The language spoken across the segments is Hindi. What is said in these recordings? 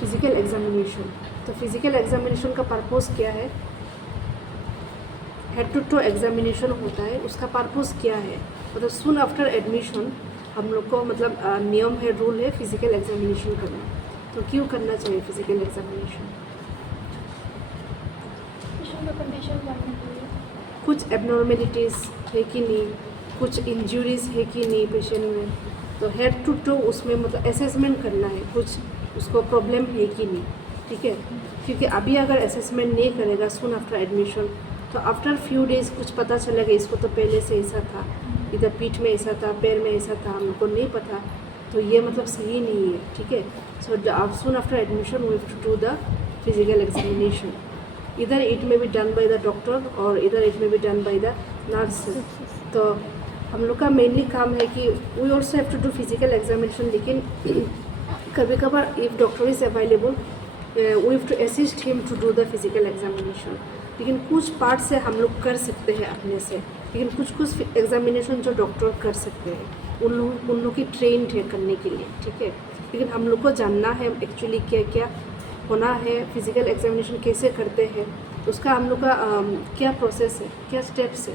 Physical examination. तो फिज़िकल एग्जामिनेशन का पर्पस क्या है? हेड टू टो एग्जामिनेशन होता है, उसका पर्पस क्या है? मतलब सून आफ्टर एडमिशन हम लोग को मतलब नियम है, रूल है फिज़िकल एग्जामिनेशन करना। तो क्यों करना चाहिए फिज़िकल एग्जामिनेशन? कंडीशन जानने के लिए। कुछ एबनॉर्मेलिटीज़ है कि नहीं, कुछ इंजरीज है कि नहीं पेशेंट में, तो हेड टू टो उसमें मतलब असेसमेंट करना है, कुछ उसको प्रॉब्लम है कि नहीं, ठीक है। क्योंकि अभी अगर असेसमेंट नहीं करेगा सून आफ्टर एडमिशन, तो आफ्टर फ्यू डेज़ कुछ पता चलेगा इसको तो पहले से ऐसा था, इधर पीठ में ऐसा था, पैर में ऐसा था, हमको नहीं पता, तो ये मतलब सही नहीं है, ठीक है। So soon after admission we have to do the physical examination. इधर it may be done by the doctor और इधर it may be done by the nurse. तो हम लोग का मेनली काम है कि we also have to do physical examination, लेकिन कभी कभार if doctor is available we have to assist him to do the physical examination. लेकिन कुछ पार्ट से हम लोग कर सकते हैं अपने से, लेकिन कुछ एग्जामिनेशन जो डॉक्टर कर सकते हैं उन लोग की ट्रेंड है करने के लिए, ठीक है। लेकिन हम लोग को जानना है एक्चुअली क्या क्या होना है, फिज़िकल एग्जामिनेशन कैसे करते हैं, उसका हम लोग का क्या प्रोसेस है, क्या स्टेप्स है,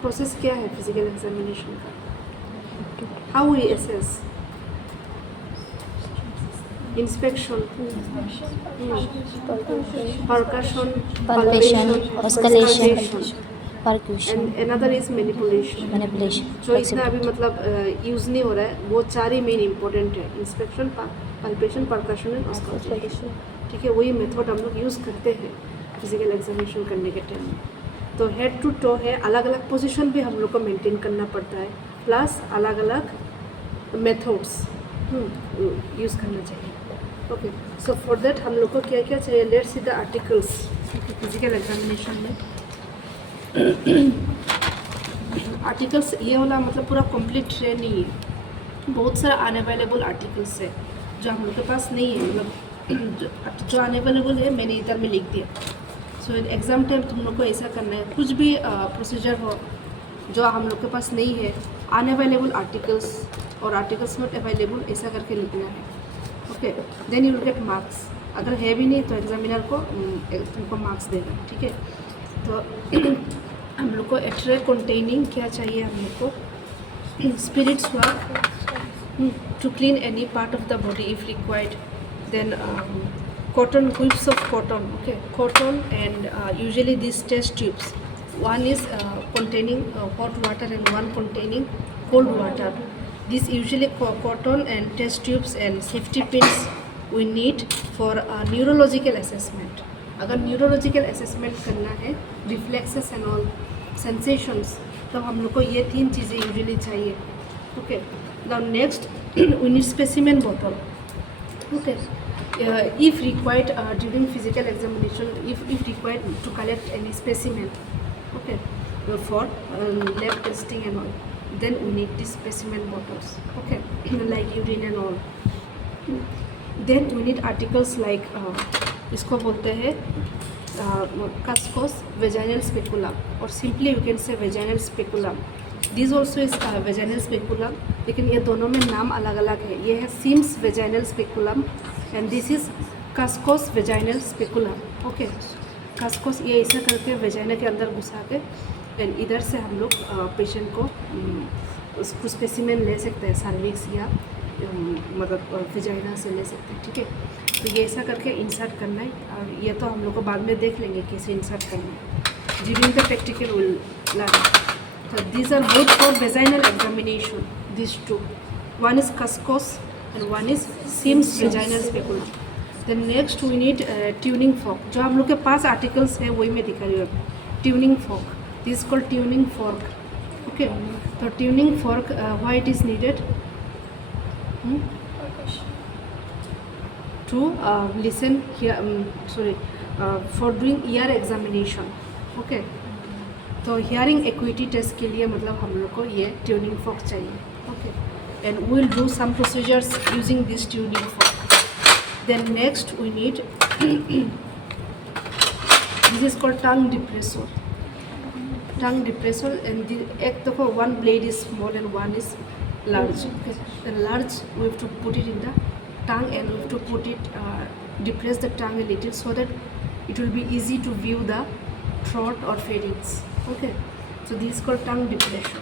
प्रोसेस क्या है फिज़िकल एग्जामिनेशन का, how we assess, inspection, percussion, Palpation, auscultation, percussion, and another is manipulation. manipulation, जो इतना अभी मतलब यूज़ नहीं हो रहा है, वो चार ही मेन इंपॉर्टेंट है, inspection, palpation, percussion and auscultation, ठीक है। वही मेथड हम लोग यूज़ करते हैं फिजिकल एग्जामिनेशन करने के टाइम में। तो हेड टू टो है, अलग अलग पोजीशन भी हम लोग को मेंटेन करना पड़ता है, प्लस अलग अलग मेथड्स यूज़ करना चाहिए। ओके, सो फॉर देट हम लोग को क्या क्या चाहिए, let's see the articles physical examination में। आर्टिकल्स ये वाला मतलब पूरा कंप्लीट ट्रे नहीं है, बहुत सारा अनअवेलेबल आर्टिकल्स है जो हम लोग के पास नहीं है, मतलब जो अनअवेलेबल है मैंने इधर में लिख दिया। सो एग्ज़ाम टाइम तुम लोग को ऐसा करना है, कुछ भी प्रोसीजर हो जो हम लोग के पास नहीं है, अनअवेलेबल आर्टिकल्स और आर्टिकल्स नॉट अवेलेबल ऐसा करके लिखना है। Okay, then you will get marks. अगर है भी नहीं तो एग्जामिनर को तुमको मार्क्स देगा, ठीक है। तो हम लोग को एक्सरे कंटेनिंग क्या चाहिए, हम लोग को spirit swab to clean any part of the body if required, then cotton, whips of cotton, okay, cotton, and usually these test tubes, one is containing hot water and one containing cold water. This usually cotton and test tubes and safety pins we need for neurological assessment. अगर न्यूरोलॉजिकल असेसमेंट करना है, रिफ्लेक्सेस एंड ऑल सेंसेशंस, तो हम लोग को ये तीन चीज़ें यूजुअली चाहिए। Okay, now next we need specimen bottle. Okay, if required during physical examination, if required to collect any specimen, okay, for lab testing and all, then we need these specimen bottles, okay, like urine and all. Then we need articles like इसको बोलते हैं कस्कोस वेजाइनल स्पेकुलम, और simply you can say vaginal speculum. This also is vaginal speculum, लेकिन ये दोनों में नाम अलग अलग है। ये है Sims vaginal speculum and this is Cusco's vaginal speculum. Okay, Cusco's ये ऐसा करके वेजाइना के अंदर घुसा के एंड इधर से हम लोग पेशेंट को उसको स्पेसिमेन ले सकते हैं, सर्विक्स या मतलब वेजाइना से ले सकते हैं, ठीक है। तो ये ऐसा करके इंसर्ट करना है, और ये तो हम लोग को बाद में देख लेंगे कैसे इंसर्ट करना है, during the practical will learn. So these are both for vaginal examination. These two, one is Cuscos and one is Sims vaginal speculum. Then next we need tuning fork. जो हम लोग के पास articles है वही मैं दिखा रही हूँ। Tuning fork. This is called tuning fork. Okay. तो tuning fork why it is needed? To listen here. For doing ear examination. Okay. तो हियरिंग एक्विटी टेस्ट के लिए मतलब हम लोग को ये ट्यूनिंग फॉर्क चाहिए। Okay, and we will do some procedures using this tuning fork. Then next we need this is called tongue depressor. Tongue depressor and एक देखो one blade is small and one is large. The large we have to put it in the tongue and we have to put it, depress the tongue a little so that it will be easy to view the throat or pharynx. Okay, so this is called tongue depression.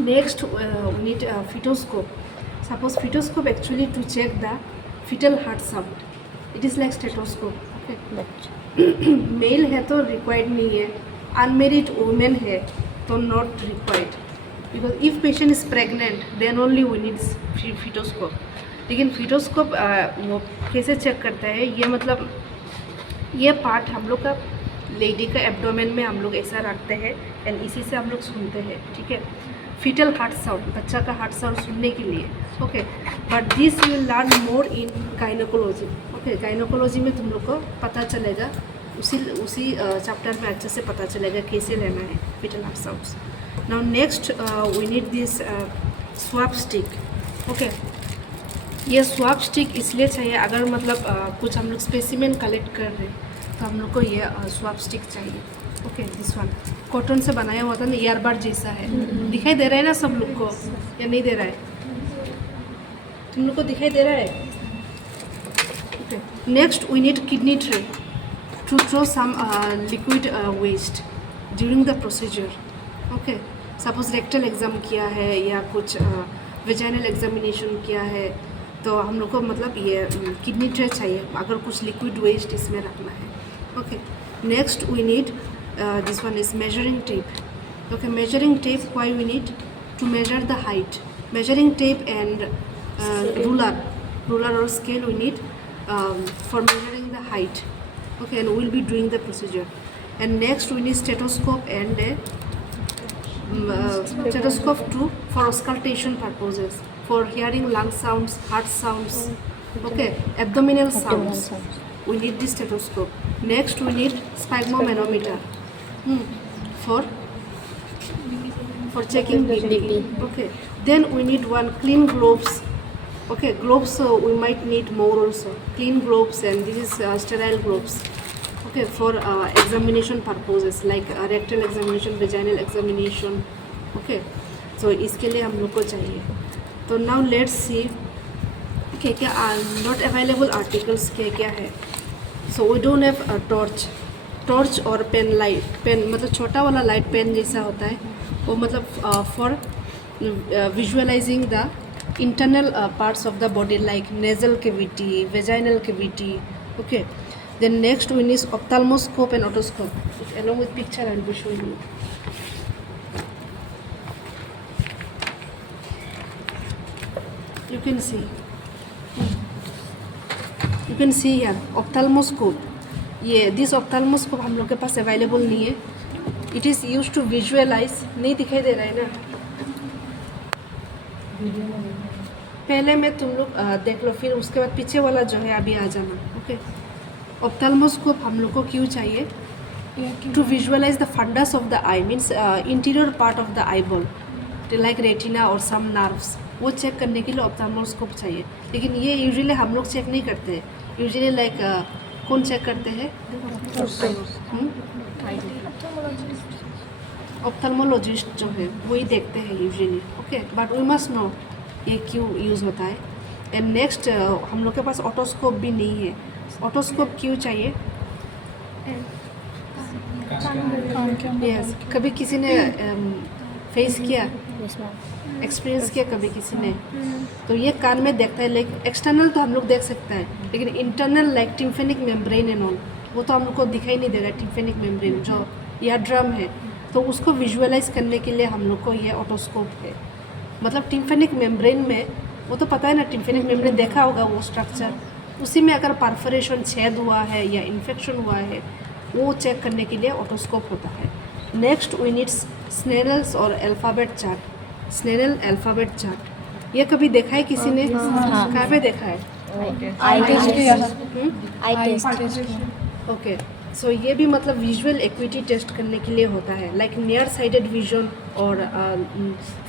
Next, we need a fetoscope. Suppose fetoscope actually to check the fetal heart sound. It is like stethoscope. Okay. Male है तो रिक्वायर्ड नहीं है, अनमेरिड वुमेन है तो not required, because if patient is pregnant then only we need fetoscope. लेकिन फीटोस्कोप वो कैसे चेक करता है, ये मतलब ये पार्ट हम लोग का लेडी का एब्डोमेन में हम लोग ऐसा रखते हैं एंड इसी से हम लोग सुनते हैं. ठीक है, फीटल हार्ट साउंड, बच्चा का हार्ट साउंड सुनने के लिए. Okay, but this you will learn more in gynaecology. Okay, gynaecology में तुम लोग को पता चलेगा, उसी चैप्टर में अच्छे से पता चलेगा कैसे लेना है fetal heart sounds. Now next we need this swab stick. Okay, ये स्वैप स्टिक इसलिए चाहिए अगर मतलब कुछ हम लोग स्पेसिमेन कलेक्ट कर रहे हैं तो हम लोग को ये स्वैप स्टिक चाहिए. ओके, दिस वन कॉटन से बनाया हुआ था ना, ईयरबड जैसा है. दिखाई दे रहा है ना सब लोग को या नहीं दे रहा है? तुम लोग को दिखाई दे रहा है? Okay, next we need kidney tray to throw some liquid waste during the procedure. Okay, suppose rectal exam किया है या कुछ वेजाइनल एग्जामिनेशन किया है तो हम लोग को मतलब ये किडनी ट्रे चाहिए अगर कुछ लिक्विड वेस्ट इसमें रखना है. Okay, next we need this one is measuring tape. Okay, measuring tape, why we need to measure the height. Measuring tape and ruler or scale we need for measuring the height. Okay, and we'll be doing the procedure. And next we need stethoscope and a stethoscope too for auscultation purposes, for hearing lung sounds, heart sounds. Okay, abdominal sounds. We need this stethoscope. Next we need sphygmomanometer. For checking BP. Okay, then we need one clean gloves. Okay, gloves we might need more also. Clean gloves, and this is sterile gloves. Okay, for examination purposes like rectal examination, vaginal examination. Okay, so इसके लिए हम लोग को चाहिए. तो now let's see क्या not available articles क्या है. So we don't have a torch और पेन, लाइट पेन मतलब छोटा वाला लाइट पेन जैसा होता है वो मतलब for visualising the internal parts of the body like nasal cavity, vaginal cavity. Okay, then next we need ophthalmoscope and otoscope. along with picture I will be showing you. You can see here ophthalmoscope. ये दिस ऑप्थेल्मोस्कोप हम लोग के पास अवेलेबल नहीं है. It is use to visualise. नहीं दिखाई दे रहा है ना? पहले में तुम लोग देख लो, फिर उसके बाद पीछे वाला जो है अभी आ जाना. ओके, ऑप्थेल्मोस्कोप हम लोग को क्यों चाहिए? To visualise the fundus of the eye, means interior part of the eyeball like retina और सम नर्व्स, वो चेक करने के लिए ऑप्थेल्मोस्कोप चाहिए. लेकिन ये यूजुअली हम लोग चेक नहीं करते. यूजुअली लाइक कौन चेक करते हैं? ऑप्थेल्मोलॉजिस्ट जो है वही देखते हैं usually. Okay, but we must know ये क्यों यूज़ होता है. एंड नेक्स्ट हम लोग के पास ऑटोस्कोप भी नहीं है. ऑटोस्कोप क्यों चाहिए? यस, कभी किसी ने फेस किया, एक्सपीरियंस किया कभी किसी ने? तो ये कान में देखता है, लाइक एक्सटर्नल तो हम लोग देख सकते हैं, लेकिन internal like tympanic membrane and all वो तो हम लोग को दिखाई नहीं दे रहा है. टिम्फेनिक मेम्ब्रेन जो या ड्रम है, तो उसको विजुअलाइज करने के लिए हम लोग को ये ऑटोस्कोप है. मतलब टिम्फेनिक मेम्ब्रेन में वो तो पता है ना, टिम्फेनिक मेम्ब्रेन देखा होगा वो स्ट्रक्चर, उसी में अगर परफोरेशन छेद हुआ है या इन्फेक्शन हुआ है वो चेक करने के लिए ऑटोस्कोप होता है. नेक्स्ट वी नीड स्नेरल्स और अल्फ़ाबेट चार्ट. स्नेरल अल्फ़ाबेट चार्ट ये कभी देखा है किसी ने? कहाँ पे देखा है? आई टेस्ट. ओके, सो ये भी मतलब विजुअल एक्विटी टेस्ट करने के लिए होता है, लाइक नियर साइडेड विजन और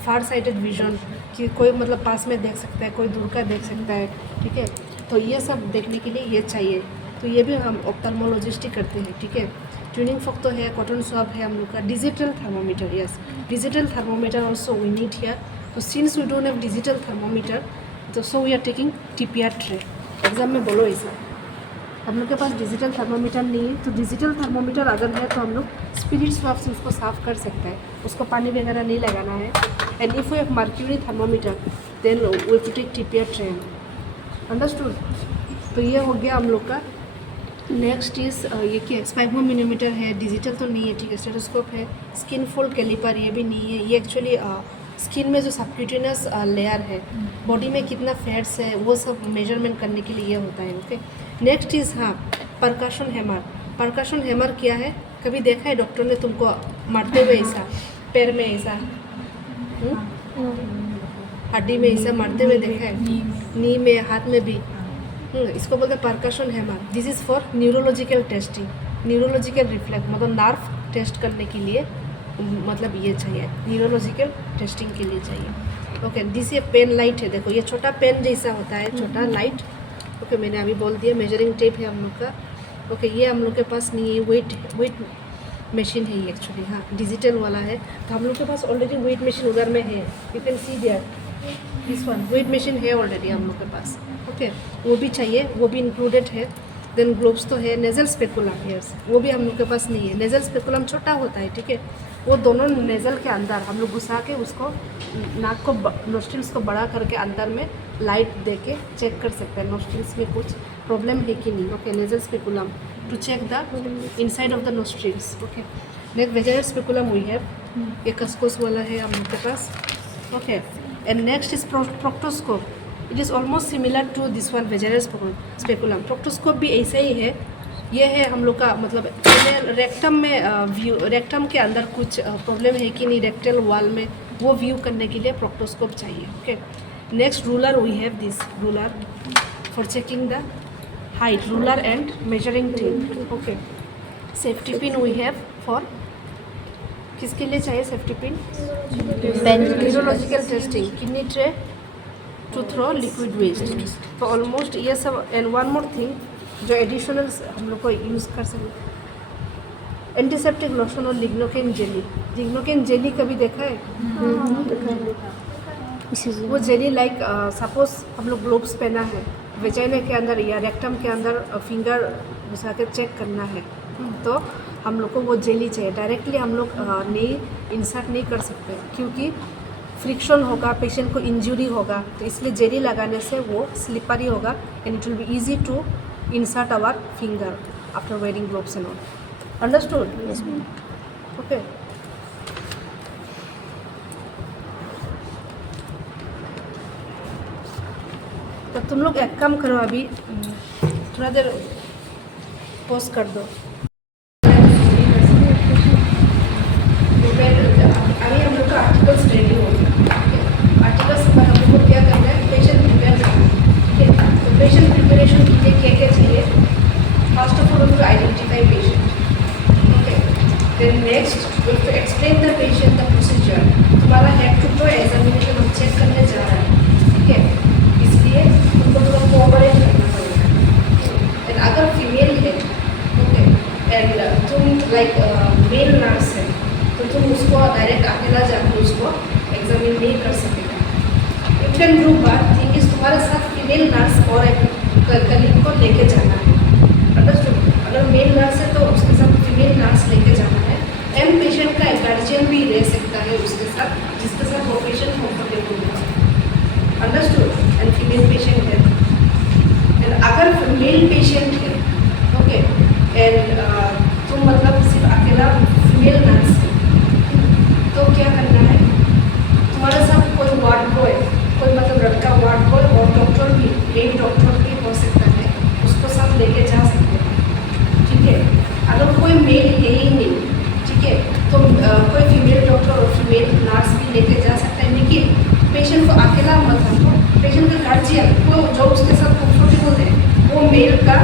फार साइडेड विजन, कि कोई मतलब पास में देख सकता है, कोई दूर का देख सकता है. ठीक है, तो ये सब देखने के लिए ये चाहिए. तो ये भी हम ऑप्थेल्मोलॉजिस्ट ही करते हैं. ठीक है, ट्यूनिंग फॉक तो है, कॉटन स्वैब है हम लोग का. Digital thermometer, yes, digital thermometer also we need here. तो since we don't have digital thermometer तो so we are taking TPR tray. Exam में बोलो ऐसा, हम लोग के पास डिजिटल थर्मोमीटर नहीं है, तो डिजिटल थर्मोमीटर अगर है तो हम लोग स्पिरिट स्वाब से उसको साफ़ कर सकते हैं, उसको पानी वगैरह नहीं लगाना है। And if we have mercury thermometer then we to take TPR tray. Understood? तो ये हो गया हम लोग का। नेक्स्ट इज़ ये क्या है, स्पाइगमोमीटर है, डिजिटल तो नहीं है, ठीक है। स्टेथोस्कोप है, स्किन फोल्ड कैलिपर ये भी नहीं है। ये एक्चुअली स्किन में जो सबक्यूटेनियस लेयर है, बॉडी में कितना फैट्स है, वो सब मेजरमेंट करने के लिए ये होता है। ओके, नेक्स्ट इज़ हाँ परकशन हैमर। परकशन हैमर क्या है, कभी देखा है डॉक्टर ने तुमको मारते हुए ऐसा पैर में ऐसा हड्डी में ऐसा मारते हुए देखा है? नी में, हाथ में भी। इसको बोलते हैं percussion hammer. This is for neurological testing, neurological reflect मतलब नर्व टेस्ट करने के लिए, मतलब ये चाहिए, न्यूरोलॉजिकल टेस्टिंग के लिए चाहिए। ओके, दिस ये पेन लाइट है, देखो ये छोटा पेन जैसा होता है, छोटा लाइट। ओके, मैंने अभी बोल दिया। मेजरिंग टेप है हम लोग का। ओके, ये हम लोग के पास नहीं है। वेट मशीन है ये एक्चुअली, हाँ डिजिटल वाला है। तो हम लोग के पास ऑलरेडी वेट मशीन उधर में है, you can see there this one, weight machine है ऑलरेडी हम लोग के पास। ओके, वो भी चाहिए, वो भी इंक्लूडेड है। देन ग्लोव्स तो है। नेजल स्पेकुलम हेयर्स वो भी हम लोग के पास नहीं है। नेजल स्पेकुलम छोटा होता है, ठीक है, वो दोनों नेजल के अंदर हम लोग घुसा के उसको नाक को नोस्ट्रिल्स को बड़ा करके अंदर में लाइट दे के चेक कर सकते हैं नोस्ट्रिल्स में कुछ प्रॉब्लम है कि नहीं। Okay, nasal speculum to check the inside of the nostrils. Okay, next vaginal speculum we have, ये कस्कोस वाला है हम लोग के पास। Okay, and next is proctoscope. It is almost similar to this one vaginal speculum. Proctoscope भी ऐसे ही है। ये है हम लोग का मतलब रेक्टम में व्यू, रेक्टम के अंदर कुछ प्रॉब्लम है कि नहीं रेक्टल वॉल में, वो व्यू करने के लिए प्रोक्टोस्कोप चाहिए। Okay, next ruler we have this ruler for checking the height, ruler and measuring tape. Okay, safety pin we have for, किसके लिए चाहिए safety pin? Neurological testing, kidney tray to throw liquid waste. तो ऑलमोस्ट ये सब। एंड वन मोर थिंग जो एडिशनल हम लोग को यूज़ कर सकते, एंटीसेप्टिक लोशन और लिग्नोकेन जेली। लिग्नोकेन जेली कभी देखा है? वो जेली लाइक सपोज हम लोग ग्लोव्स पहना है, वेजाइना के अंदर या रेक्टम के अंदर फिंगर घुसा के चेक करना है, तो हम लोग को वो जेली चाहिए। डायरेक्टली हम लोग नहीं इंसर्ट नहीं कर सकते क्योंकि फ्रिक्शन होगा, पेशेंट को इंजरी होगा, तो इसलिए जेली लगाने से वो स्लिपरी होगा and it will be easy to insert our finger after wearing gloves and all. Understood? Yes, ma'am. Okay. तो तुम लोग एक काम करो, अभी थोड़ा देर पॉज कर दो। अभी हम लोग का आर्टिकल्स रेडी हो गया। आर्टिकल्स पर हम लोग को क्या करना है, पेशेंट प्रिपेयर करना है। ठीक है, तो पेशेंट प्रिपरेशन के लिए क्या क्या चाहिए? First of all to identify patient. Okay, then next we to explain the patient the procedure. तुम्हारा हेड टू टो एग्जामिनेशन हम चेक करने जा रहा है, ठीक है, इसलिए तुमको थोड़ा कोऑपरेट करना पड़ेगा। एंड अगर फीमेल है, ओके, एंड तुम लाइक मेल नर्स है, तो तुम उसको डायरेक्ट अकेला जाकर उसको एग्जामिन नहीं कर सकेगा। You can do but thing is तुम्हारे साथ फीमेल नर्स और एक कलीग को लेके जाना है। अंडरस्टूड? अगर मेल नर्स है तो उसके साथ फीमेल नर्स लेके जाना है। एंड पेशेंट का एक गार्जियन भी रह सकता है उसके साथ, जिसके साथ वो पेशेंट कंफर्टेबल होगा। अंडरस्टूड? एंड फीमेल पेशेंट है, एंड अगर मेल पेशेंट है, ओके, एंड तुम मतलब सिर्फ अकेला फीमेल नर्स है, तो क्या करना है, तुम्हारे साथ कोई वार्ड बॉय, कोई मतलब लड़का वार्ड बॉय और डॉक्टर भी, मेल डॉक्टर भी हो सकता है, उसको साथ लेके जा सकते हैं। ठीक है, अगर कोई मेल है ही नहीं, ठीक है, तो कोई फीमेल डॉक्टर और फीमेल नर्स भी लेके जा सकता है, लेकिन पेशेंट को अकेला मत रखो। पेशेंट का गार्जियन को जो उसके साथ कंफर्टेबल है, वो मेल का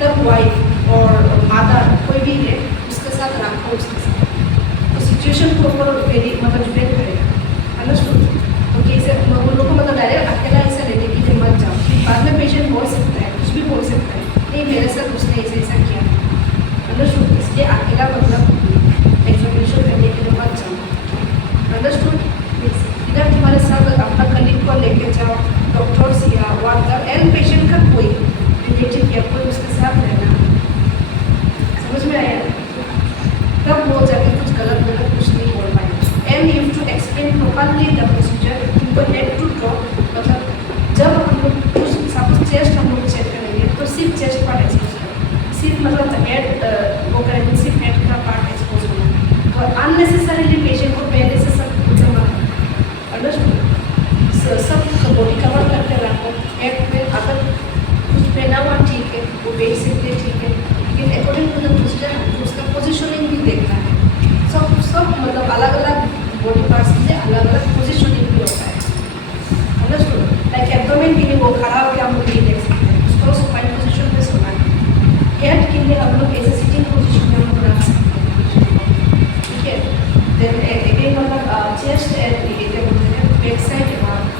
द वाइफ और मदर कोई भी है, उसके साथ रखो उसके साथ। तो सिचुएशन के ऊपर वेरी मतलब डिपेंड करेगा। अंडरस्टूड? तो कैसे उन लोगों को मतलब डायरेक्ट अकेला ऐसा लेने के लिए मत जाओ। बाद में पेशेंट बोल सकता है, कुछ भी बोल सकता है, नहीं मेरे साथ उसने ऐसा ऐसा किया। अंडरस्टूड? इसलिए अकेला मतलब एग्जामिनेशन करने के लिए मत जाओ। अंडरस्टूड? इधर तुम्हारे साथ अपना कलीग को लेके जाओ, डॉक्टर्स या गैप को उसके साथ रहना, समझ में आया? तब वो जाके कुछ गलत कुछ नहीं बोल पाएंगे। And you to explain properly the procedure, उनको हेड टू ड्रॉप, मतलब जब हम लोग कुछ सपोज चेस्ट हम लोग चेक करेंगे तो सिर्फ चेस्ट पार्ट एक्सपोज करें, सिर्फ मतलब हेड वो करेंगे, सिर्फ हेड का पार्ट एक्सपोज होना, और अननेसेसरीली पेशेंट को पहले से सब जमा अंडरस्टूड, सब बॉडी कवर करके रखो। हेड पे अगर कुछ पहना हुआ ठीक है, वो बेसिकली ठीक है, लेकिन अकॉर्डिंग टू द प्रोसीजर उसका पोजिशनिंग भी देखना है। सब मतलब अलग अलग बॉडी पार्ट्स के लिए अलग अलग पोजिशनिंग भी होता है, अंडरस्टूड? लाइक एब्डोमेन के लिए वो खड़ा होकर हम लोग नहीं देख सकते हैं, उसको सुपाइन पोजिशन पे सोना है। हेड के लिए हम लोग ऐसे सिटिंग पोजिशन में हम लोग रख सकते हैं, ठीक है? देन अगेन मतलब चेस्ट एंड ये क्या बोलते हैं back side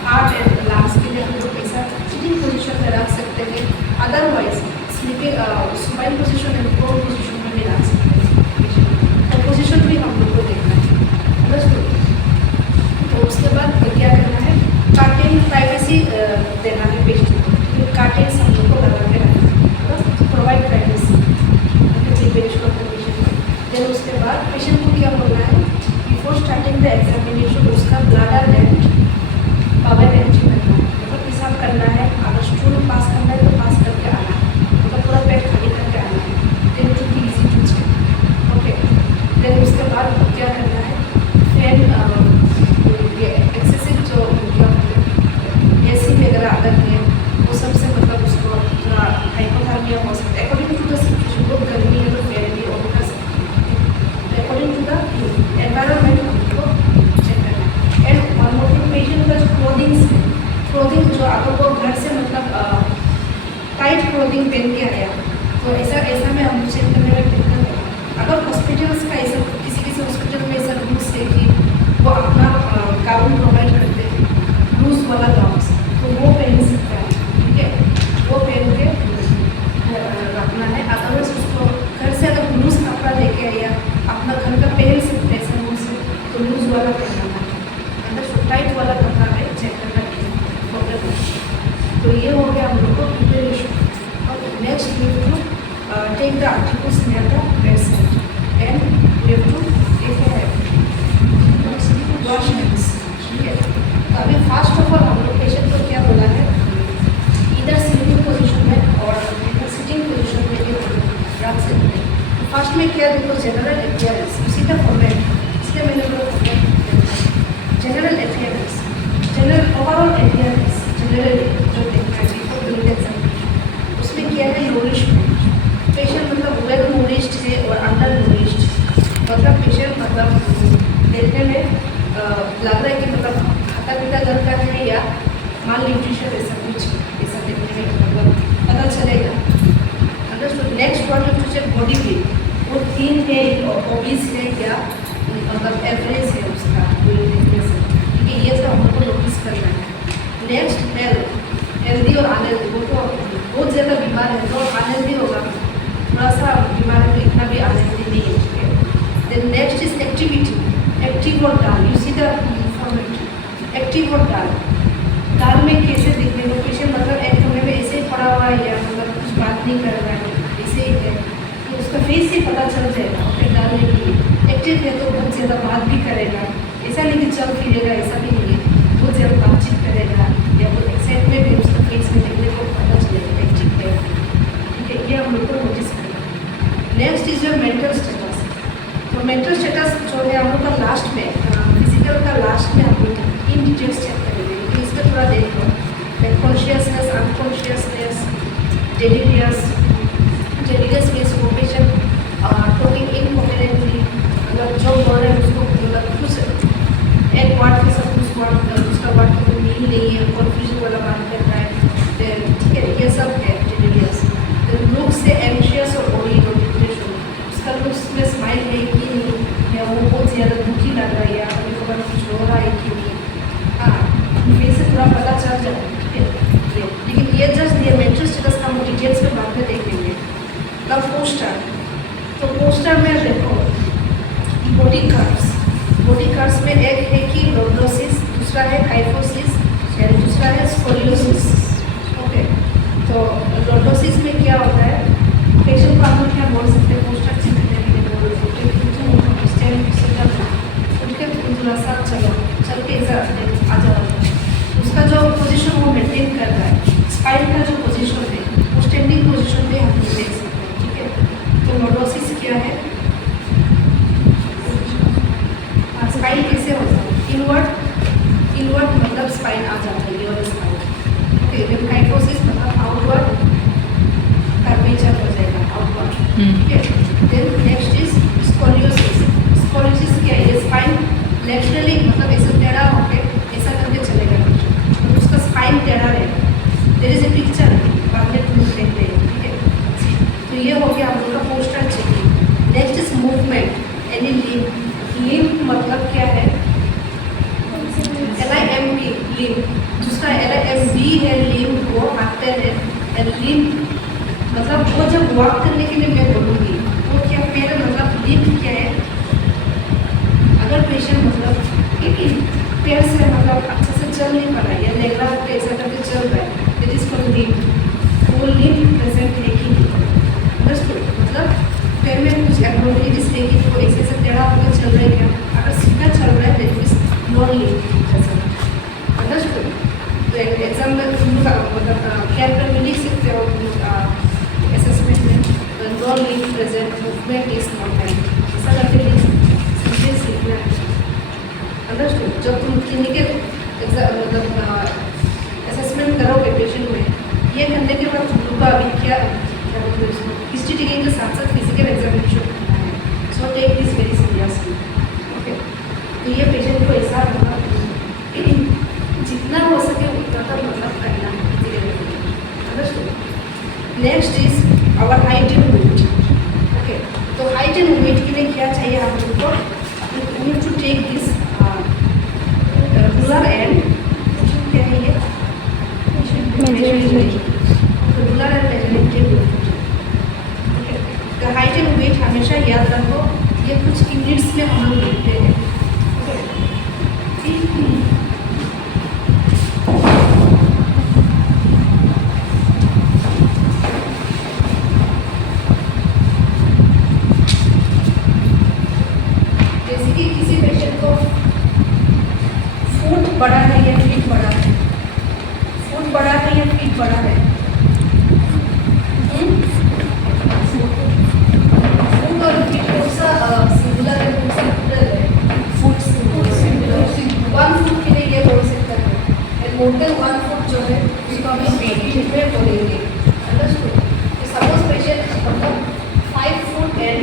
heart and lungs के लिए हम लोग ऐसा सिटिंग पोजिशन में रख सकते हैं। Otherwise sleeping supine position and prone position में नहीं रख सकते हैं, और पोजिशन भी हम लोग को देखना है, अंडरस्टूड? तो उसके बाद क्या करना है, कार्टेन प्राइवेसी देना है पेशेंट को, कार्टेन हम लोग को लगा के रखना है, प्रोवाइड प्राइवेसी पेशेंट। देन उसके बाद पेशेंट को क्या बोलना है, बिफोर स्टार्टिंग द एग्जामिनेशन उसका ब्लडर लेवल पावर एंट्री करना है, मतलब पेशाब करना है, अगर स्टूल पास करना है तो पास करके आना है, मतलब पूरा पेट खाली करके आना है, then to be easy to check, okay? देन उसके बाद क्या करना है, फिर ये एक्सेसिव जो क्या बोलते हैं एसी वगैरह अगर है वो सबसे मतलब उसको थोड़ा हाइपोथर्मिया हो सकता है, अकॉर्डिंग टू द सिचुएशन। बहुत गर्मी है तो फैन भी ऑन कर सकते हैं, अकॉर्डिंग टू द एनवायरनमेंट हमको चेक करना है। And one more thing, patient का जो क्लोथिंग्स है, क्लोथिंग जो अगर वो घर से मतलब टाइट क्लोथिंग पहन के आया तो ऐसा में हम चेक करने में दिक्कत है। अगर हॉस्पिटल्स का ऐसा किसी हॉस्पिटल में ऐसा रूल्स है कि वो अपना गाउन प्रोवाइड करते हैं, लूज वाला गाउन, तो वो पहन सकता है, ठीक है? वो पहन के रखना है। अदरवाइज उसको घर से अगर लूज कपड़ा लेके आया, अपना घर का पहन सकते हैं ऐसा लूज है, तो लूज वाला पहनना है, अंदर टाइट वाला कपड़ा है चेक करना है। तो ये हो गया हम लोग को प्रिपरेशन। और next we have to take the articles near the bed side and we have to wash hands, ठीक है? तो अभी फर्स्ट ऑफ ऑल हम लोग पेशेंट को क्या बोला है, इधर स्लीपिंग पोजीशन में और इधर सिटिंग पोजीशन में भी रख सकते हैं। तो फर्स्ट में क्या देखो, जनरल अपीयरेंस, उसी का फॉर्मेट, इसलिए मैंने बोला general appearance, general overall appearance, general जो देखना है बिफोर डूइंग द एग्जामिनेशन। उसमें क्या है, नूरिशमेंट, पेशेंट मतलब वेल नूरिश्ड है और अंडर नूरिश्ड, मतलब पेशेंट मतलब देखने में लग रहा है कि मतलब खाता पीता घर का है या माल न्यूट्रिशन ऐसा कुछ, ऐसा देखने में मतलब पता चलेगा, understood? Next one to check body weight, वो थीन है ओबीस है या मतलब एवरेज है उसका देखने से, ठीक है? ये सब हमको नोटिस करना है। नेक्स्ट हेल्दी और अनहेल्दी, वो तो बहुत ज़्यादा बीमार है तो अनहेल्दी होगा, थोड़ा सा बीमार है तो इतना भी अनहेल्दी नहीं है, ठीक है? Then next is activity, active और dull, you see the format, active और डाल में कैसे दिखने को, पेशेंट मतलब एक कमरे में ऐसे ही पड़ा हुआ है या मतलब कुछ बात नहीं कर रहा है, ऐसे ही है, तो उसका फेस से पता चल जाएगा। ओके, डालने के लिए एक्टिव है तो बहुत ज़्यादा बात भी करेगा, ऐसा नहीं कि चल फिरेगा, ऐसा भी नहीं है, बहुत ज़्यादा बातचीत करेगा या वो एक्साइटमेंट है उसका फेस में देखने को पता चलेगा एक्टिव है, ठीक है? ये हम लोग को नोटिस करना है। Next is your mental status, तो मेंटल स्टेटस जो है हम लोग का लास्ट में, फिजिकल का लास्ट में हम लोग इन डिटेल्स चेक करेंगे, लेकिन इसमें थोड़ा देख लो, like consciousness, unconsciousness, delirious means वो पेशेंट टॉकिंग इनकोहेरेंटली, मतलब जो बोल रहे हैं उसको मतलब कुछ एक वर्ड के साथ दूसरा वर्ड का कोई मीनिंग नहीं है, कन्फ्यूजन वाला बात कर रहा है, ठीक है? ये सब है डेलीरियस। लुक से एंशियस और ओरिड और डिप्रेशन, उसका लुक्स में स्माइल है कि नहीं, या वो बहुत ज़्यादा दुखी लग रहा है या कभी कभार कुछ हो रहा है कि नहीं, हाँ, फिर से थोड़ा पता चल जाए, ठीक है? लेकिन ये जस्ट ये मेंटल स्टेटस का हम डिटेल्स में बाद में देखेंगे। द पोस्टर, तो पोस्टर में देखो बॉडी कार्ड्स में एक है कि लॉर्डोसिस, दूसरा है काइफोसिस, दूसरा है स्कोलियोसिस, ओके? तो लॉर्डोसिस में क्या होता मतलब स्पाइन आ जाता है, ये वाला स्पाइन। ओके, लिम्फाइटोसिस मतलब आउटवर्ड कर्वेचर हो जाएगा, आउटवर्ड। ठीक है, then next is scoliosis. Scoliosis क्या है? ये स्पाइन लेटरली मतलब ऐसा टेढ़ा होके ऐसा करके चलेगा, तो उसका स्पाइन टेढ़ा रहेगा। देयर इज ए पिक्चर, बाद में तुम देखते हैं। ठीक है, तो ये हो गया हम लोग का poster checking. Next is movement, any lymph. Lymph मतलब क्या है? LIMB, lymph. जिसका LIMB है, लिम्फ वो आते हैं। लिम्फ मतलब वो जब वॉक करने के लिए मैं बोलूँगी वो क्या मेरा मतलब लिम्फ क्या है? अगर पेशेंट मतलब पैर से मतलब अच्छे से चल नहीं पा रहा है या लेगरा पे ऐसा करके चल रहा है, दैट इज कॉल्ड लिम्फ। वो लिम्फ प्रेजेंट है कि नहीं, अंडरस्टूड? मतलब पैर में कुछ एब्नॉर्मलिटीज है कि वो ऐसे से टेढ़ा होकर चल रहा है क्या? अगर सीधा चल रहा है that is non lymph present, understood? तो एग्जाम में तुम लोग मतलब क्या पेपर में लिख सकते हो असेसमेंट में, non lymph present, movement is normal, ऐसा करके लिख सकते हैं, सीखना है। अंडरस्टूड? जब तुम क्लिनिकल एग्जाम मतलब असेसमेंट करोगे पेशेंट में, ये करने के बाद तुम लोग का अभी क्या बोलते हैं उसको, हिस्ट्री टेकिंग के साथ साथ फिजिकल एग्जामिनेशन करना है। So take this very seriously. Okay, तो ये पेशेंट को ऐसा मतलब जितना हो सके उतना तक मतलब करना है physical examination, understood? Next is our height and weight. Okay, तो हाइट एंड वेट के लिए क्या चाहिए आप लोग को? You need to take this ruler and क्या है ये? Ruler and measurement. ओके, तो हाइट एंड वेट हमेशा याद रखो, ये कुछ यूनिट्स में हम लोग लिखते हैं। जैसे कि किसी पेशेंट को फुट बड़ा है या फीट बड़ा है, फुट बड़ा है या फीट बड़ा है, फुट और फीट कौन सा सिंगुलर है, कौन सा प्लूरल है? Foot singular. 1 फुट के लिए ये बोल सकते हैं, एंड मोर देन 1 फुट जो है उसको हम फीट में बोलेंगे, अंडरस्टूड? तो सपोज पेशेंट मतलब 5 फुट एंड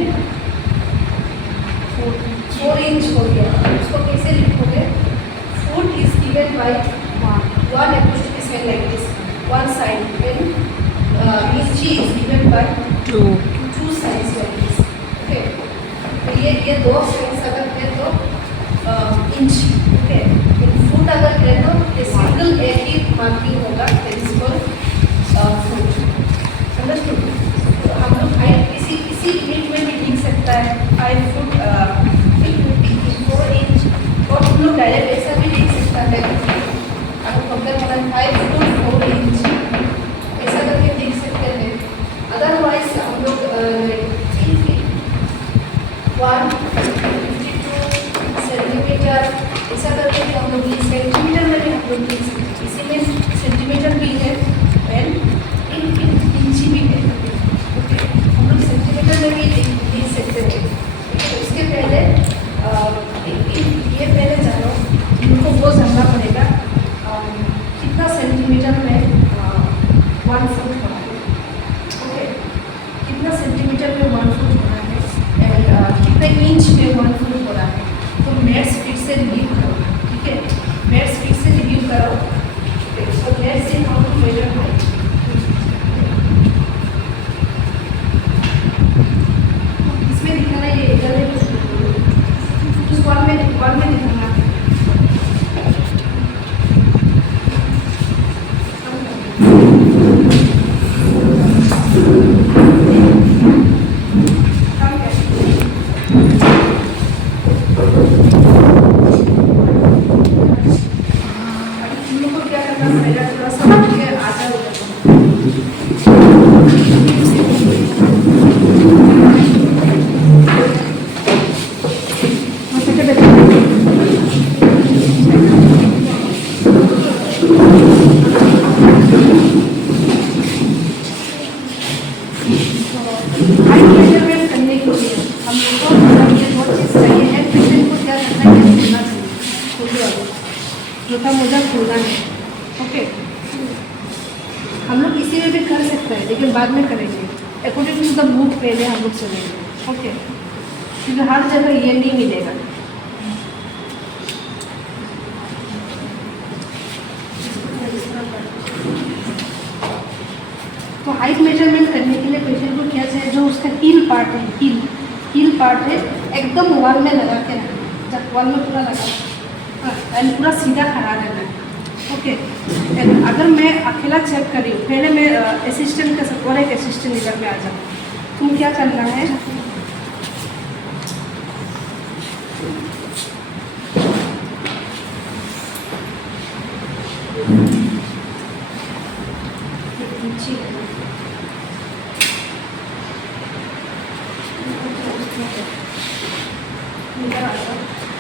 4 इंच हो गया, उसको कैसे लिखोगे? Foot is given by 1 apostrophe sign like this, one side, and inch is given by 2 signs like this. Okay, तो ये दो signs अगर है तो इंच, ओके? फुट अगर है तो ये सिंगल एक ही मार्किंग होगा, that is called foot, understood? तो हम लोग हाइट किसी यूनिट में भी लिख सकता है 5 फुट 4 इंच, और हम लोग डायरेक्ट ऐसा भी लिख सकता है, अगर कंपेयर करें 5 to 4 इंच ऐसा करके लिख सकते हैं। अदरवाइज हम लोग 152 सेंटीमीटर ऐसा करके भी हम लोग लिख, सेंटीमीटर में भी हम लोग लिख सकते हैं, इसी में सेंटीमीटर भी है एंड इंची भी है। ओके, हम लोग सेंटीमीटर में भी लिख सकते हैं। तो इसके पहले ये पहले जानो, उनको वो जानना पड़ेगा कितना सेंटीमीटर में 1 फुट होना है। ओके, कितना सेंटीमीटर में 1 फुट होना है एंड कितने इंच में 1 फुट हो रहा है। तो मेट्स फीट से रिव्यू करो, ठीक है? मेट्स फीट से रिव्यू करो। तो let's see how to measure height. इसमें दिखाना ये इधर है, वन में दिखाना। जूता मोजा खोलना है। ओके, हम लोग इसी में भी कर सकते हैं लेकिन बाद में करेंगे, अकॉर्डिंग टू द बुक पहले हम लोग चलेंगे। ओके, क्योंकि हर जगह ये नहीं मिलेगा। तो हाइट मेजरमेंट करने के लिए पेशेंट को क्या चाहिए, जो उसका हील पार्ट है, हील पार्ट है एकदम वॉल में लगा के रखना है। जब वॉल में पूरा लगा, हाँ, एंड पूरा सीधा खड़ा रहना है। ओके, अगर मैं अकेला चेक कर रही हूँ, पहले मैं असिस्टेंट के साथ और एक असिस्टेंट इधर में आ जाऊँ, तुम क्या करना है,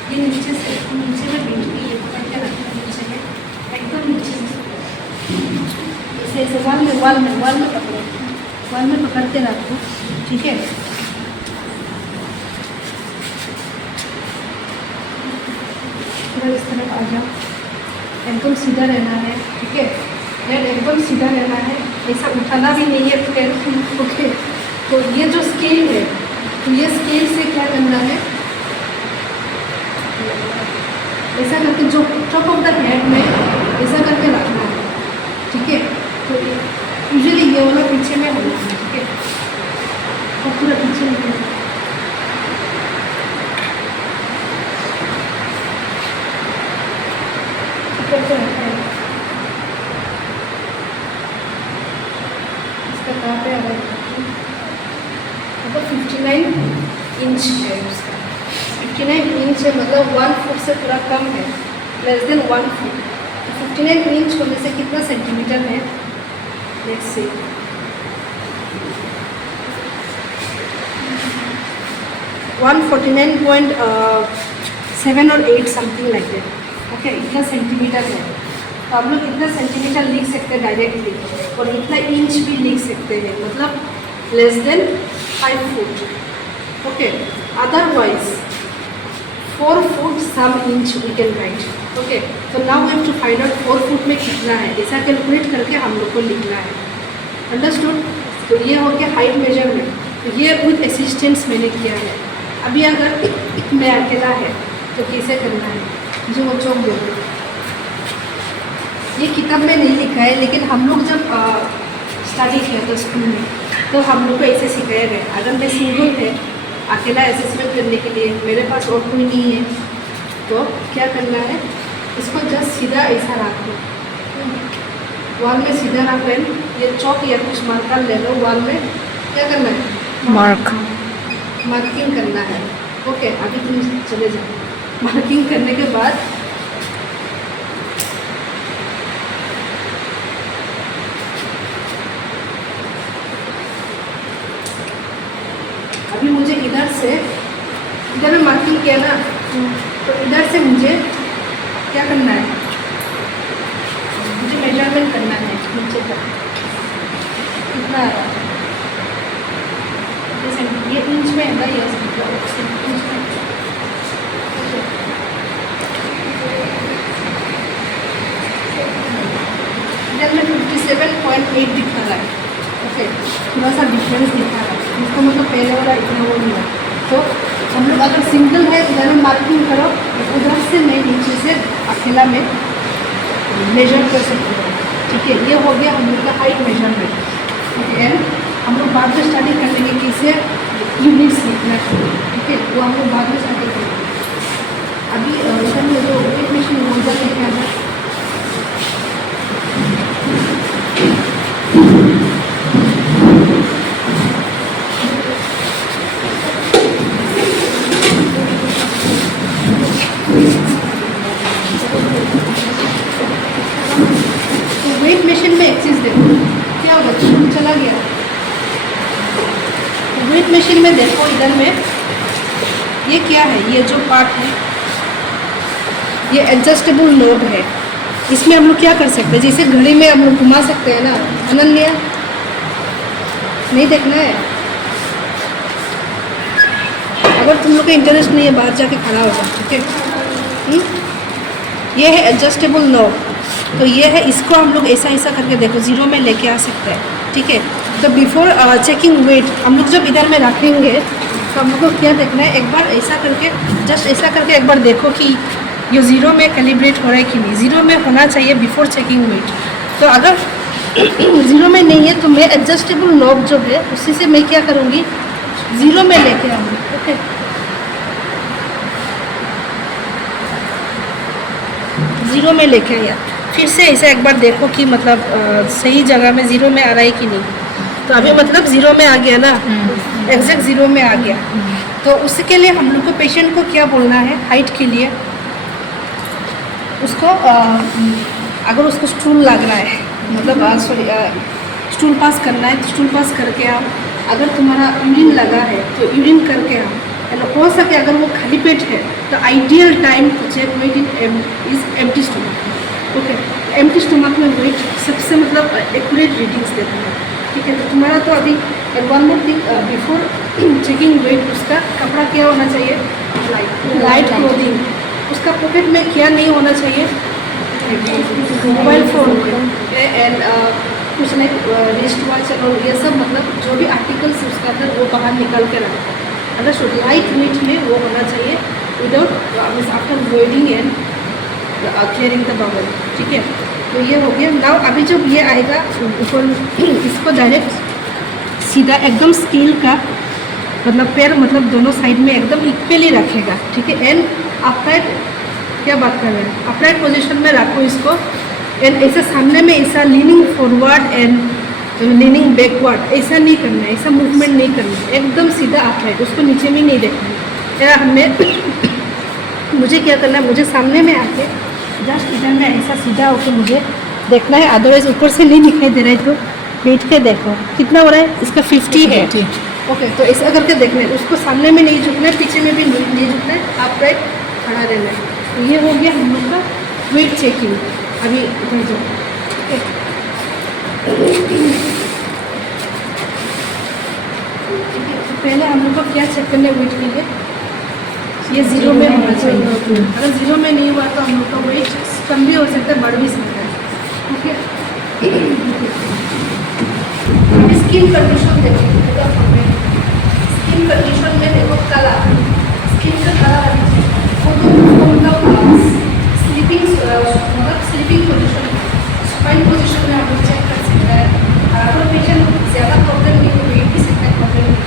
ये नीचे से, नीचे में बीच में ये पकड़ के रखना है, नीचे में एकदम नीचे से ऐसे वॉल में पकड़ो, वॉल में पकड़ के रखो। ठीक है, पूरा इस तरफ आ जाओ, एकदम सीधा रहना है। ठीक है, पैर एकदम सीधा रहना है, ऐसा उठाना भी नहीं है पैर। ओके, तो ये जो स्केल है, तो ये स्केल से क्या करना है, ऐसा करके जो टॉप ऑफ द हेड में ऐसा करके रखना है। ठीक है, तो यूजुअली ये वाला पीछे में होना है। ठीक है, और पूरा पीछे में करके रखना है। इसका कहाँ पे अगर 59 इंच है, उसका 59 इंच है, मतलब 1 फुट से पूरा कम है, लेस देन 1 फुट। 59 इंच होने से कितना सेंटीमीटर है, लेट्स सी, 149.7 और 8 समथिंग लाइक दैट। ओके, इतना सेंटीमीटर है, तो आप लोग इतना सेंटीमीटर लिख सकते हैं डायरेक्टली, और इतना इंच भी लिख सकते हैं, मतलब less than 5 foot. Okay, otherwise 4 foot some inch we can write. Okay, तो now we have to find out 4 foot में कितना है, ऐसा कैलकुलेट करके हम लोग को लिखना है। अंडरस्टूड? तो ये हो गया हाइट मेजरमेंट, तो ये विद असिस्टेंस मैंने किया है। अभी अगर मैं अकेला है तो कैसे करना है, जो वो चौक दो, ये किताब में नहीं लिखा है, लेकिन हम लोग जब स्टडी किया तो स्कूल में, तो हम लोग को ऐसे सिखाया गया। अगर मैं सिंगल है, अकेला असेसमेंट करने के लिए, मेरे पास और कोई नहीं है, तो क्या करना है, इसको जस्ट सीधा ऐसा रख दो, वॉल में सीधा रख लें, ये चौक या कुछ मार्कर ले लो, वॉल में क्या करना है, मार्किंग करना है। ओके, अभी तुम चले जाओ। मार्किंग करने के बाद अभी मुझे इधर में मार्किंग किया ना, तो इधर से मुझे क्या करना है, मुझे मेजरमेंट करना है नीचे तक कितना आ रहा है। जैसे ये इंच में है ना, ये इंच में, इधर में 57.8 दिखा रहा है। ओके, थोड़ा सा डिफरेंस दिखा रहा है, इसका मतलब पहले वाला इतना वो नहीं है। तो हम लोग अगर सिंगल है उधर में मार्किंग करो, उधर से मैं नीचे से अकेला में मेजर कर सकते हो। ठीक है, ये हो गया हम लोग का हाइट मेजरमेंट। ठीक है, हम लोग बाद में स्टडी कर लेंगे किसे यूनिट्स लिखना है। ठीक है, वो हम लोग बाद में स्टडी करेंगे। अभी सर में जो वेट मशीन मोजा लिखा है, वेट मशीन में एक चीज़ देखो क्या होगा, चला गया। वेट मशीन में देखो इधर में ये क्या है, ये जो पार्ट है ये एडजस्टेबल नोब है। इसमें हम लोग क्या कर सकते हैं, जैसे घड़ी में हम लोग घुमा सकते हैं ना। अनन्या, नहीं देखना है, अगर तुम लोग का इंटरेस्ट नहीं है बाहर जाके खड़ा हो जाओ। ठीक है, ये है एडजस्टेबल नॉब, तो ये है, इसको हम लोग ऐसा ऐसा करके देखो 0 में लेके आ सकते हैं, ठीक है। तो बिफोर चेकिंग वेट हम लोग जब इधर में रखेंगे तो हम लोग को क्या देखना है, एक बार ऐसा करके, जस्ट ऐसा करके एक बार देखो कि ये 0 में कैलिब्रेट हो रहा है कि नहीं। 0 में होना चाहिए बिफोर चेकिंग वेट। तो अगर 0 में नहीं है तो मैं एडजस्टेबल नॉब जो है उसी से मैं क्या करूँगी, 0 में लेके आऊँगी, ओके। ज़ीरो में लेके आया, फिर से ऐसे एक बार देखो कि मतलब सही जगह में 0 में आ रहा है कि नहीं। तो अभी मतलब 0 में आ गया ना, एग्जैक्ट 0 में आ गया। तो उसके लिए हम लोग को पेशेंट को क्या बोलना है, हाइट के लिए उसको अगर उसको स्टूल लग रहा है, मतलब सॉरी स्टूल पास करना है तो स्टूल पास करके आओ। अगर तुम्हारा यूरिन लगा है तो यूरिन करके आओ। हो सके अगर वो खाली पेट है तो ideal time to check weight is empty stomach, okay. Empty stomach में वेट सबसे मतलब एक्यूरेट रीडिंग्स देता है, ठीक है। तो तुम्हारा तो अभी one more thing, before checking weight उसका कपड़ा क्या होना चाहिए, लाइट क्लोथिंग। उसका पॉकेट में क्या नहीं होना चाहिए, मोबाइल फ़ोन एंड कुछ नहीं, रिस्ट वॉच और ये सब, मतलब जो भी आर्टिकल्स उसका अंदर वो बाहर निकाल के रखो। अगर लाइट वेट में वो होना चाहिए without after voiding and clearing the bubble, ठीक है। तो ये हो गया। नाउ अभी जब ये आएगा ऊपर, इसको डायरेक्ट सीधा एकदम स्केल का मतलब पैर मतलब दोनों साइड में एकदम इक्वली रखेगा, ठीक है। एंड अपराइट, क्या बात कर रहे हैं, अपराइट पोजीशन में रखो इसको। एंड ऐसा सामने में ऐसा leaning forward and leaning backward ऐसा नहीं करना है, ऐसा मूवमेंट नहीं करना है, एकदम सीधा अपराइट, उसको नीचे में नहीं देखना है। यार हमें मुझे क्या करना है, मुझे सामने में आके जस्ट इधर में ऐसा सीधा होकर मुझे देखना है, अदरवाइज ऊपर से नहीं दिखाई दे रहा है तो बैठ के देखो कितना हो रहा है, इसका 50 है, ओके। तो ऐसा करके देखना है, उसको सामने में नहीं झुकना है, पीछे में भी नहीं झुकना है, अपराइट खड़ा रहना है। तो ये हो गया हम लोग का वेट चेकिंग। अभी इधर जाओ, पहले हम लोग को क्या चेक करना है वेट के लिए, ये 0 में होना चाहिए। अगर 0 में नहीं हुआ तो हम लोग का वेट कम भी हो सकता है, बढ़ भी सकता है, ओके। स्किन कंडीशन देखो, स्किन कंडीशन में देखो कलर, स्किन का कलर वो तो मतलब स्लीपिंग पोजिशन, स्पाइन पोजिशन में हम लोग चेक कर सकते हैं। अगर पेशेंट ज़्यादा प्रॉब्लम नहीं हो, वेट भी सकता है प्रॉब्लम नहीं।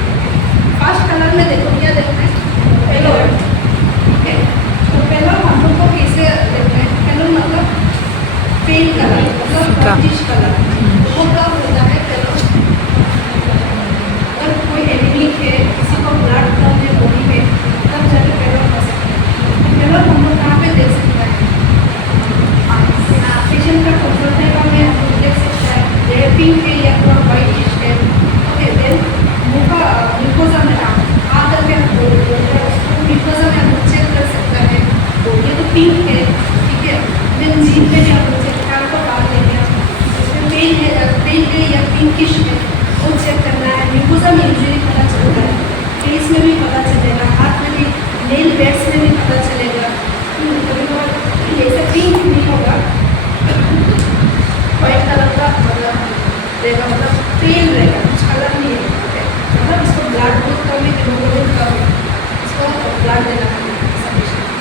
फर्स्ट कलर में देखो क्या देखना है, येलो, ठीक है। तो पहला हम लोग को कैसे देखना है, येलो मतलब पेल कलर, मतलब ब्राउनिश कलर, वो कब होता है येलो, अगर कोई एनीमिक है, किसी को ब्लड कम है बॉडी में, तब जाके येलो हो सकता है। येलो हम लोग कहाँ पे देख सकते हैं, पेशेंट का कंफर्टेबल में हम लोग देख सकते हैं, ये पिंक है या थोड़ा वाइट है, ओके। देन ग्लूकोजा में आकर के हम ग्लूकोजा में हम लोग चेक कर सकते हैं, तो ये तो पिंक है, ठीक है। देन जीन पे भी हम लोग चेक कर को डाल देंगे, इसमें पेल है या पिंकिश है वो चेक करना है। ग्लूकोजा में यूजुअली पता चलता है, फेस में भी पता चलेगा, हाथ में भी, नेल बेड्स में भी पता चलेगा। कभी कभी ऐसा पिंक नहीं होगा, वाइट कलर का मतलब रहेगा, मतलब पेल रहेगा, कुछ कलर नहीं है, मतलब इसको ब्लड बहुत कम है, हीमोग्लोबिन कम है, इसको ब्लड देना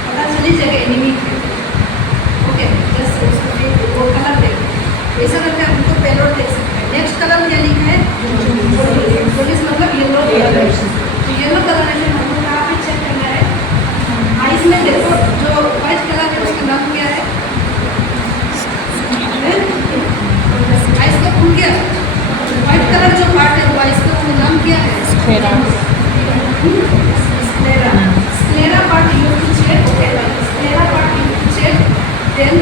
पता चली जाएगा एनीमिक है, ओके। बस उसको वो कलर देगा, ऐसा करके हम उनको पेलोड देख सकते हैं। नेक्स्ट कलर क्या लिखा है, जॉन्डिस मतलब येलो कलर है। तो येलो कलर है हमको कहाँ पे चेक करना है, आइज में देखो, जो वाइट कलर है उसका नाम क्या है, आइज का फूल क्या, व्हाइट कलर जो पार्ट है वो आइज का फूल नाम क्या है, sclera, sclera part you to check, okay. Sclera part you to check, then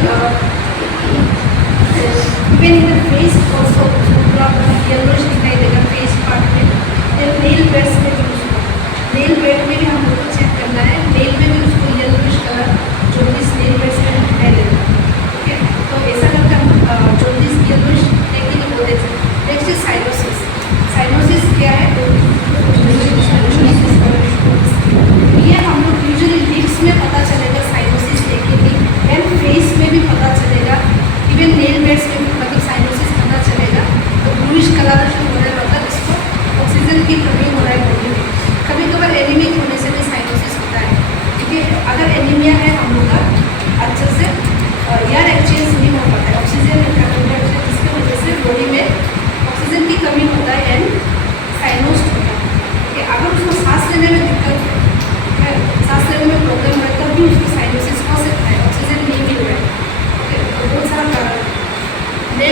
even in the face also पूरा येलोइश दिखाई देगा फेस पार्ट में। देन नेल बेड्स में भी उसको, नेल बेड में भी हम लोग को चेक करना है, नेल में भी उसको येलोइश कलर जो इस नेल बेड्स में दिखाई देगा, ओके। तो ऐसा करके हम जो इस येलोइश लेकिन वो देख सकते हैं। Next is cyanosis. साइनोसिस क्या है, ये हम लोग यूजुअली लिप्स में पता चलेगा साइनोसिस देखेंगे, एंड फेस में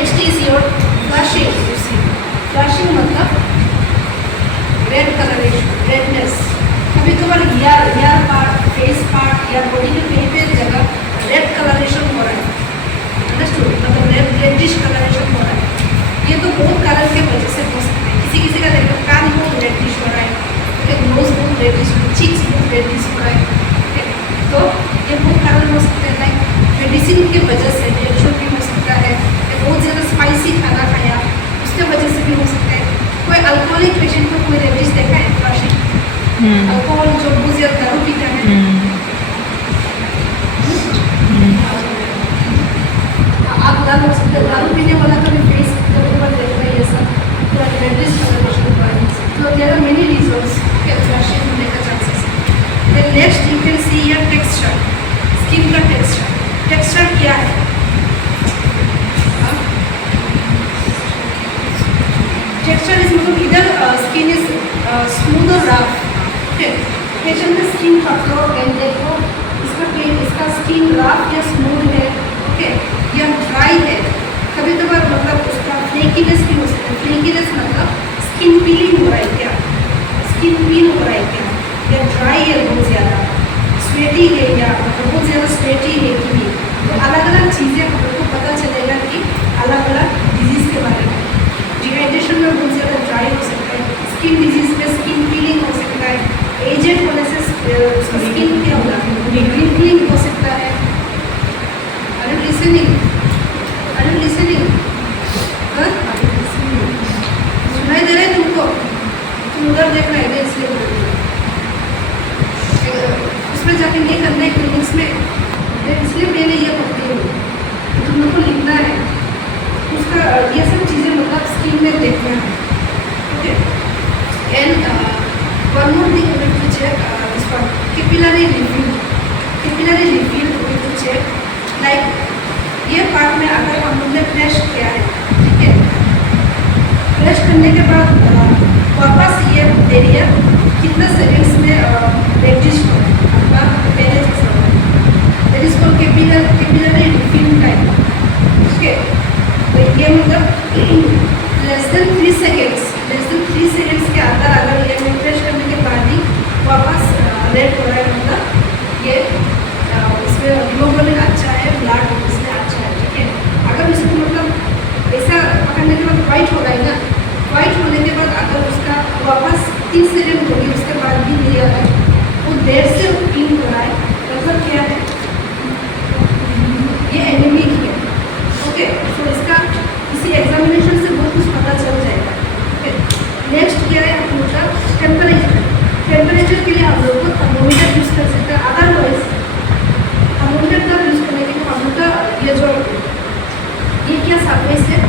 next is your flushing. Flushing मतलब रेड कलरेशन, रेडनेस. कभी कभार ईयर पार्ट, फेस पार्ट या बॉडी के कहीं पे जगह रेड कलरेशन हो रहा है. अंडरस्टूड? मतलब रेडिश कलरेशन हो रहा है. ये तो बहुत कारण के वजह से हो सकते हैं. किसी किसी का देखो कान बहुत रेडिश हो रहा है, नोज बहुत रेडिश, चीक्स बहुत रेडिश हो रहा है. तो ये बहुत कारण हो सकते हैं. लाइक मेडिसिन की वजह से रिएक्शन भी हो सकता है. बहुत ज़्यादा स्पाइसी खाना खाया उसके वजह से भी हो सकता है. कोई अल्कोहलिक पेशेंट को कोई रेडिश देखा है? फ्लशिंग अल्कोहल जो बहुत ज़्यादा दारू पीता है, आप दारू हो सकते, दारू पीने वाला तो भी फेस कभी कभार देखता है ये सब पूरा रेडिश कलरेशन हुआ है. तो देयर आर मेनी रीजंस कि फ्लशिंग होने का चांसेस है. Then next you can see your texture, skin का टेक्सचर. टेक्सचर क्या है? टेक्सचर इज मतलब इधर स्किन इज स्मूथ और रफ. पेशेंट का स्किन पकड़ो एंड देखो इसका स्किन रफ या स्मूथ है, ओके, या ड्राई है. कभी कभार मतलब उसका फ्लेकीनेस भी हो सकता है. फ्लेकीनेस मतलब स्किन पीलिंग हो रहा है क्या, स्किन पील हो रहा है क्या, या ड्राई है बहुत ज़्यादा, स्वेटी है या बहुत ज़्यादा स्वेटी है कि नहीं. तो अलग अलग चीज़ें हम लोग को पता चलेगा कि अलग अलग डिजीज़ के बारे में. डिहाइड्रेशन में बहुत ज़्यादा ड्राई हो सकता है. स्किन डिजीज़ में स्किन पीलिंग हो सकता है. एजेड होने से उसका स्किन क्या होगा, रिंकलिंग हो सकता है. Are you listening? Are you listening? सुनाई दे रहा है तुमको? तुम उधर देख रहे हैं इसलिए बोल रही हो. उसमें जाके नहीं करना है क्लिनिक्स में, इसलिए मैंने ये पढ़ती हूँ. तुम लोग को लिखना है उसका, ये सब चीज़ें मतलब स्किन में देखना है. Okay. And one more thing we to check this one, capillary refill. Capillary refill we to check. Like ये पार्ट में अगर हम लोग ने फ्लैश किया है, ठीक है, फ्लैश करने के बाद वापस ये एरिया कितना सेकेंड्स में रेडिश हो आपका पहले जैसा हो. That is called capillary refill time. Okay. तो ये मतलब लेस देन 3 सेकेंड्स के अंदर अगर ये फ्रेश करने के बाद ही वापस रेड हो रहा है, मतलब ये इसमें हीमोग्लोबिन अच्छा है, ब्लड इसमें अच्छा है. ठीक है. अगर इसको मतलब ऐसा पकड़ने के बाद वाइट हो रहा है ना, वाइट होने के बाद अगर उसका वापस 3 सेकेंड होगी उसके बाद भी नहीं आ रहा है, वो देर से पिंक हो रहा है, मतलब क्या है, ये एनीमिक है. ओके. तो इसका इसी एग्जामिनेशन से बहुत कुछ पता चल जाएगा. ओके. नेक्स्ट क्या है हम लोग का टेम्परेचर. टेम्परेचर के लिए हम लोग को थर्मोमीटर यूज़ कर सकते हैं. अदरवाइज थर्मोमीटर का यूज़ करने के लिए हम लोग का ये जो ये क्या सरफेस है,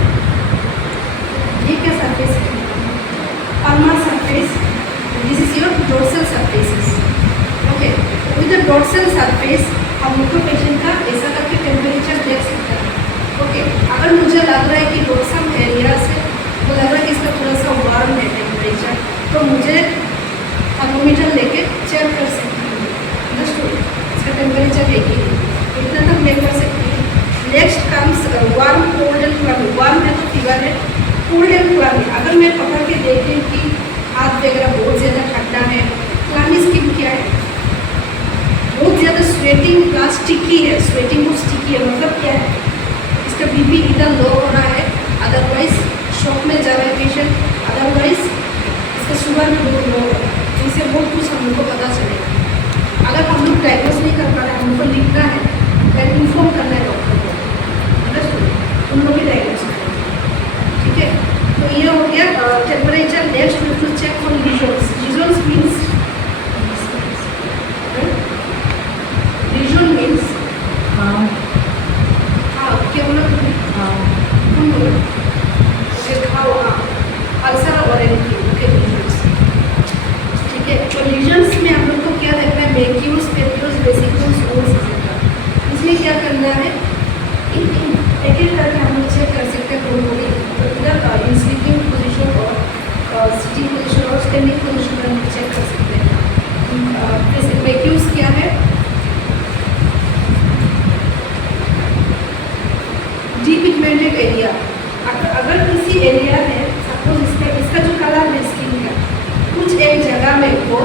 ये क्या सरफेस है, palmar surface. This is your dorsal surfaces. Okay. With the dorsal surface हम लोग को पेशेंट का ऐसा करके टेम्परेचर देख सकते हैं. ओके. अगर मुझे लग रहा है कि डोर्सम एरिया से तो लग रहा है कि इसका थोड़ा सा वार्म है टेम्परेचर, तो मुझे थर्मोमीटर लेके चेक कर सकती हूँ. अंडरस्टूड? इसका टेम्परेचर लेके इतना तक मैं कर सकती हूँ. Next comes warm, cold and clammy. Warm है तो फीवर है, कोल्ड एंड क्लमी. अगर मैं पकड़ के देख रही हूँ कि हाथ वगैरह बहुत ज़्यादा ठंडा है, क्लमी स्किन क्या है, बहुत ज़्यादा स्वेटिंग प्लस स्टिकी है. स्वेटिंग बहुत स्टिकी है मतलब क्या है, इसका बीपी इधर लो हो रहा है, अदरवाइज शॉक में जा रहा है पेशेंट, अदरवाइज इसका शुगर भी बहुत लो हो रहा है. इससे बहुत कुछ हम लोग को पता चलेगा. अगर हम लोग डायग्नोस नहीं कर पा रहे, हम लोग को लिखना है, फिर इन्फॉर्म करना है डॉक्टर को. उन लोग भी डायग्नोस करें. ठीक है. तो ये हो गया temperature. Next we to check for lesions. Lesions means lesion means हाँ क्या बोला तुमने? हाँ तुम बोलो. ओके. खाओ. हाँ अल्सर और एनीथिंग. ओके. लीजन्स. ठीक है. तो लीजन्स में हम लोग को क्या देखना है, मैक्यूल्स, पेप्यूल्स, वेसिकल्स, वोल्स एक्सेट्रा. इसलिए क्या करना है, एक एक करके हम लोग चेक कर सकते हैं कौन होगी. तो इधर इन स्लीपिंग पोजिशन और सिटिंग पोजिशन और स्टैंडिंग पोजिशन में हम लोग चेक कर सकते हैं. जैसे मैक्यूल्स क्या है, डीपिगमेंटेड एरिया. अगर किसी एरिया में सपोज इसका जो कलर है स्किन का, कुछ एक जगह में वो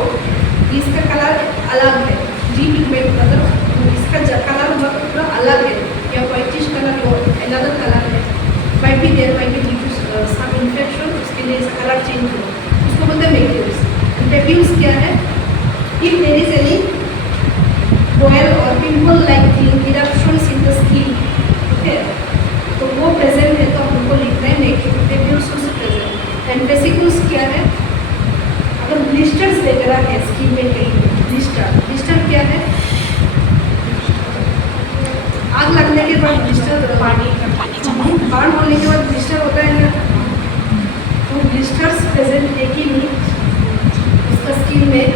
इसका कलर अलग है, डीपिगमेंट मतलब इसका कलर पूरा अलग है, या वाइटिश कलर हो अनदर कलर है, might be there might be due to some infection, उसके लिए इसका कलर चेंज हो, उसको बोलते हैं मेक्यूल्स। मेक्यूल्स क्या है? If there is any boil or pimple like thing eruptions in the skin, okay, तो वो प्रेजेंट है तो हमको लिखना है मेक्यूल्स से प्रेजेंट। एंड वेसिकल्स क्या है? अगर ब्लिस्टर्स वगैरह है स्किन में कहीं ब्लिस्टर क्या है? आग लगने के बाद ब्लिस्टर बाढ़ होने के बाद ब्लिस्टर होता है ना, तो ब्लिस्टर्स प्रेजेंट है कि नहीं उसका स्किन में,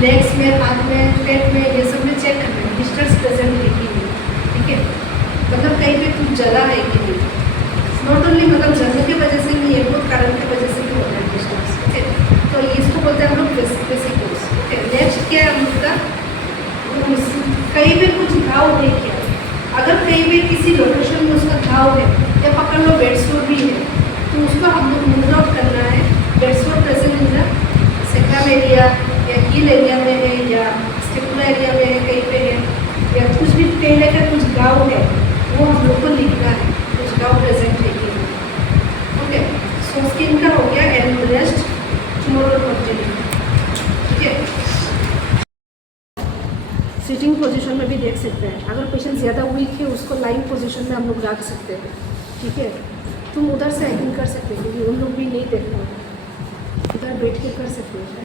लेग्स में, हाथ में, पेट में, ये सब में चेक करना है ब्लिस्टर्स प्रेजेंट है कि नहीं, ठीक है। मतलब कहीं पे कुछ जला है कि नहीं, नॉट ओनली मतलब जलने की वजह से नहीं है, बहुत कारण की वजह से भी होता है ब्लिस्टर्स, ठीक है। तो इसको बोलते हैं हम लोग वेसिकल्स, ठीक है। नेक्स्ट क्या है उनका? कहीं पे कुछ घाव है क्या? अगर कहीं पे किसी लोकेशन में उसका घाव है या पकड़ लो बेड सोर भी है, तो उसको हम लोग मूव आउट करना है। बेड सोर present in the sacrum area या हील एरिया में है या स्टिपुला एरिया में है, कहीं पे है, या कुछ भी पेन लेकर कुछ घाव है, वो हम लोग को लिखना है कुछ घाव प्रेजेंट है कि नहीं, ओके। सो स्किन का हो गया एंड रेस्ट टुमारो कंटिन्यू, ठीक है। सिटिंग पोजीशन में भी देख सकते हैं, अगर पेशेंट ज़्यादा वीक है उसको लाइन पोजीशन में हम लोग रख सकते हैं, ठीक है। तुम उधर से एक्टिंग कर सकते हैं क्योंकि उन लोग भी नहीं देख पाओगे, उधर बैठ के कर सकते हैं।